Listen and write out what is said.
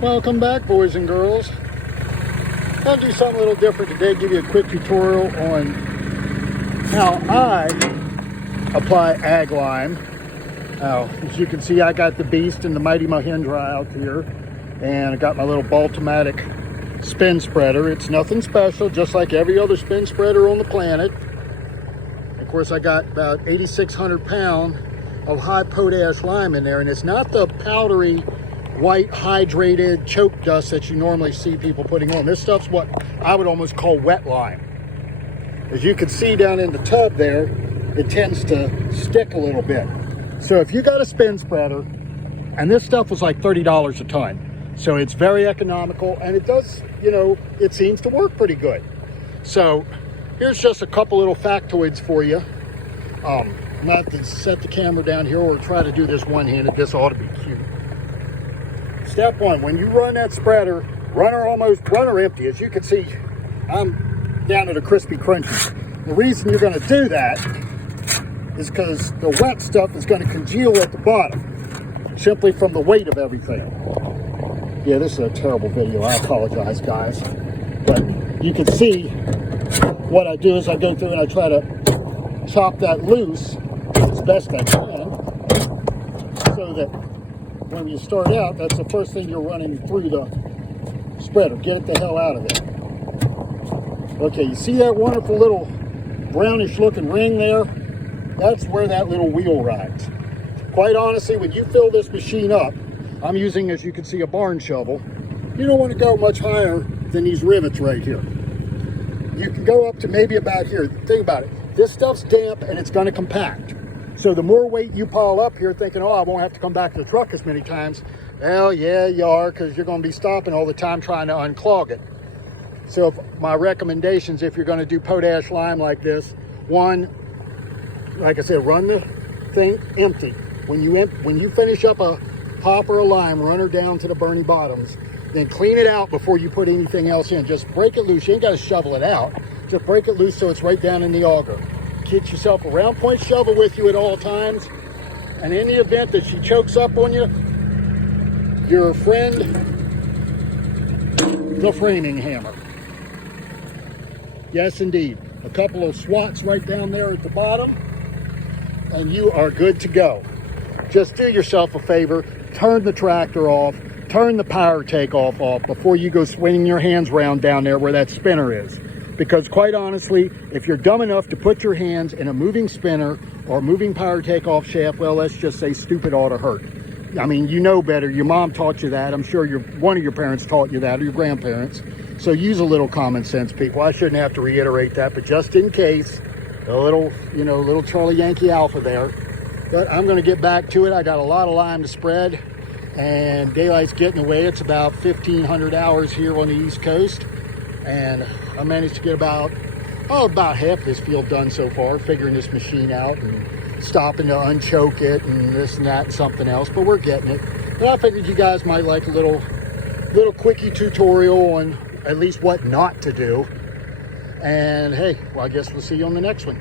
Welcome back, boys and girls. I'll do something a little different today, give you a quick tutorial on how I apply ag lime. Now, as you can see, I got the Beast and the Mighty Mahindra out here, and I got my little Baltomatic spin spreader. It's nothing special, just like every other spin spreader on the planet. Of course, I got about 8,600 pounds of high potash lime in there, and it's not the powdery white hydrated choke dust that you normally see people putting on. This stuff's what I would almost call wet lime. As you can see down in the tub there, it tends to stick a little bit. So if you got a spin spreader, and this stuff was like $30 a ton, so it's very economical, and it does, you know, it seems to work pretty good. So here's just a couple little factoids for you. Not to set the camera down here or try to do this one-handed. This ought to be cute. Step one, when you run that spreader, run her empty. As you can see, I'm down to the crispy crunchy. The reason you're going to do that is because the wet stuff is going to congeal at the bottom, simply from the weight of everything. Yeah, this is a terrible video. I apologize, guys. But you can see what I do is I go through and I try to chop that loose as best I can, so that when you start out, that's the first thing you're running through the spreader. Get it the hell out of there. Okay, you see that wonderful little brownish looking ring there? That's where that little wheel rides. Quite honestly, when you fill this machine up, I'm using, as you can see, a barn shovel. You don't want to go much higher than these rivets right here. You can go up to maybe about here. Think about it. This stuff's damp and it's going to compact. So the more weight you pile up here thinking, oh, I won't have to come back to the truck as many times. Well, yeah, you are, because you're going to be stopping all the time trying to unclog it. So my recommendations, if you're going to do potash lime like this, one, like I said, run the thing empty. When you finish up a hopper of lime, run her down to the Bernie bottoms, then clean it out before you put anything else in. Just break it loose. You ain't got to shovel it out. Just break it loose so it's right down in the auger. Get yourself a round point shovel with you at all times. And in the event that she chokes up on you, your friend, the framing hammer. Yes, indeed. A couple of swats right down there at the bottom, and you are good to go. Just do yourself a favor, turn the tractor off, turn the power takeoff off before you go swinging your hands around down there where that spinner is. Because quite honestly, if you're dumb enough to put your hands in a moving spinner or moving power takeoff shaft, well, let's just say stupid ought to hurt. I mean, you know better. Your mom taught you that. I'm sure one of your parents taught you that, or your grandparents. So use a little common sense, people. I shouldn't have to reiterate that, but just in case, a little, you know, little Charlie Yankee Alpha there. But I'm going to get back to it. I got a lot of lime to spread, and daylight's getting away. It's about 1,500 hours here on the East Coast. And I managed to get about half this field done so far, figuring this machine out and stopping to unchoke it and this and that and something else, but we're getting it. But I figured you guys might like a little quickie tutorial on at least what not to do. And hey, well, I guess we'll see you on the next one.